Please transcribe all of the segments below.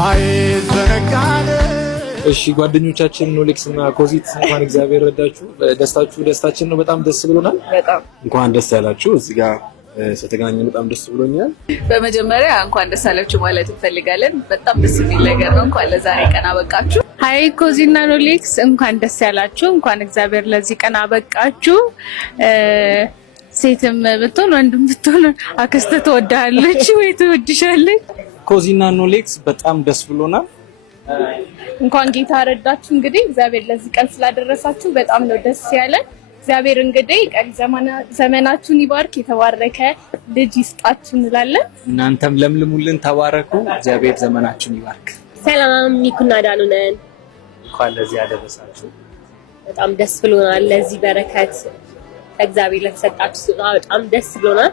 ማይዘነጋነ እሺ ጓደኞቻችን ኖሌክስ እና ኮዚት እንኳን እግዚአብሔር ረዳችሁ። ደስታችሁ ደስታችን ነው። በጣም ደስ ብሎናል። በጣም እንኳን ደስ ያላችሁ። እዚህ ጋር ስለተገናኘን በጣም ደስ ብሎኛል። በመጀመሪያ እንኳን ደስ አላችሁ ማለት እንፈልጋለን። በጣም ደስ የሚል ነገር ነው። እንኳን ለዛሬ ቀን አበቃችሁ። ሃይ ኮዚና ኖሌክስ እንኳን ደስ ያላችሁ። እንኳን እግዚአብሔር ለዚህ ቀን አበቃችሁ። ሴትም ብትሆን ወንድም ብትሆን አክስት ትወዳለች ወይ ትወድሻለች። ኮዚና ኖሌክስ በጣም ደስ ብሎናል። እንኳን ጌታ ረዳችሁ። እንግዲህ እግዚአብሔር ለዚህ ቀን ስላደረሳችሁ በጣም ነው ደስ ያለን። እግዚአብሔር እንግዲህ ቀን ዘመናችሁን ይባርክ፣ የተባረከ ልጅ ይስጣችሁ እንላለን። እናንተም ለምልሙልን፣ ተባረኩ። እግዚአብሔር ዘመናችሁን ይባርክ። ሰላም ሚኩና ዳኑ ነን። እንኳን ለዚህ ያደረሳችሁ። በጣም ደስ ብሎናል። ለዚህ በረከት እግዚአብሔር ለተሰጣችሁ ስጦታ በጣም ደስ ብሎናል።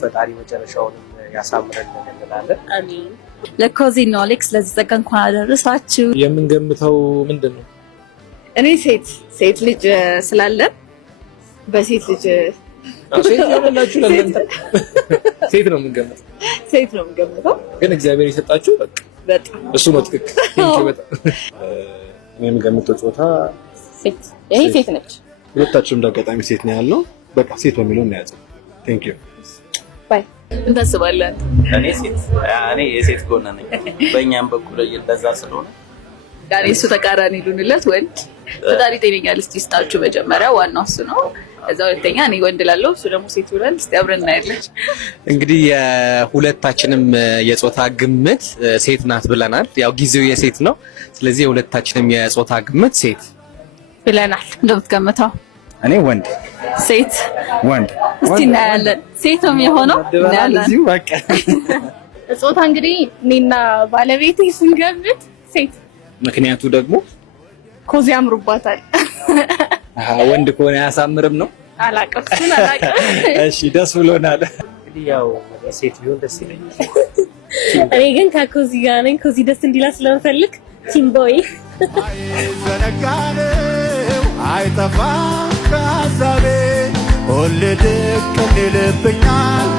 ፈጣሪ መጨረሻውን ያሳምረን እንላለን። አሜን። ለኮዚና ኖሌክስ ለዚህ ጸጋ እንኳን አደረሳችሁ። የምንገምተው ምንድን ነው? እኔ ሴት ልጅ ስላለን በሴት ልጅ ሴት ያላችሁ ለእናንተ ሴት ነው የምንገምተው። ግን እግዚአብሔር የሰጣችሁ በጣም እሱ ነው ትክክል። በጣም እኔ የምገምተው ጾታ ሴት ይሄ ሴት ነች። ሁለታችንም እንዳጋጣሚ ሴት ነው ያለው። በቃ ሴት በሚለው እናያዘው። ቴንክ ዩ ባይ። እንታስባለን። እኔ የሴት ጎን ነኝ። በእኛም በኩል እንደዛ ስለሆነ ዳኒ እሱ ተቃራኒ ሉንለት ወንድ ፈጣሪ ጤነኛ ልጅ ይስጣችሁ። መጀመሪያ ዋናው እሱ ነው። እዛ ሁለተኛ እኔ ወንድ ላለው እሱ ደግሞ ሴት ይሆናል። እስቲ አብረን እናያለን። እንግዲህ የሁለታችንም የጾታ ግምት ሴት ናት ብለናል። ያው ጊዜው የሴት ነው። ስለዚህ የሁለታችንም የጾታ ግምት ሴት ብለናል። እንደምትገምተው እኔ ወንድ፣ ሴት፣ ወንድ። እስቲ እናያለን። ሴት ነው የሆነው። እናያለን። እዚሁ በቃ ጾታ እንግዲህ እኔና ባለቤቴ ስንገምት ሴት። ምክንያቱ ደግሞ ኮዚ ያምሩባታል። ወንድ ከሆነ ያሳምርም ነው። አላውቅም። እሺ ደስ ብሎናል። እንግዲህ ያው ሴት ቢሆን ደስ ይለኛል። እኔ ግን ከኮዚ ጋር ነኝ። ኮዚ ደስ እንዲላ ስለምፈልግ ቲም ቦይ። ማይዘነጋነ አይጠፋም ከሀሳቤ ሁሌ ድቅ ይልብኛል